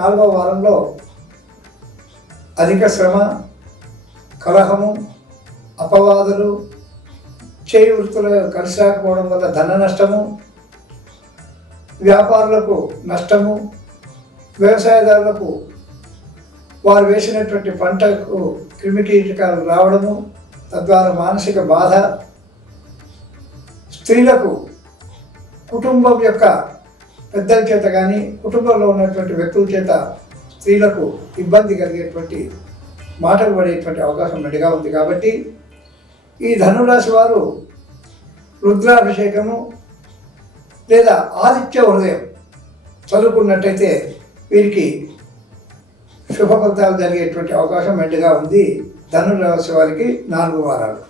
4వ వారంలో అధిక శ్రమ, కలహము, అపవాదులు, చేయి వృత్తులు కలిసి రాకపోవడం వల్ల ధన నష్టము, వ్యాపారులకు నష్టము, వ్యవసాయదారులకు వారు వేసినటువంటి పంటకు క్రిమికీటకాలు రావడము, తద్వారా మానసిక బాధ, స్త్రీలకు కుటుంబం యొక్క పెద్దల చేత కానీ కుటుంబంలో ఉన్నటువంటి వ్యక్తుల చేత స్త్రీలకు ఇబ్బంది కలిగేటువంటి మాటలు పడేటువంటి అవకాశం మెండుగా ఉంది. కాబట్టి ఈ ధనురాశి వారు రుద్రాభిషేకము లేదా ఆదిత్య హృదయం చదువుకున్నట్టయితే వీరికి శుభ ఫలితాలు జరిగేటువంటి అవకాశం మెండుగా ఉంది. ధనురాశి వారికి 4 వారాలు.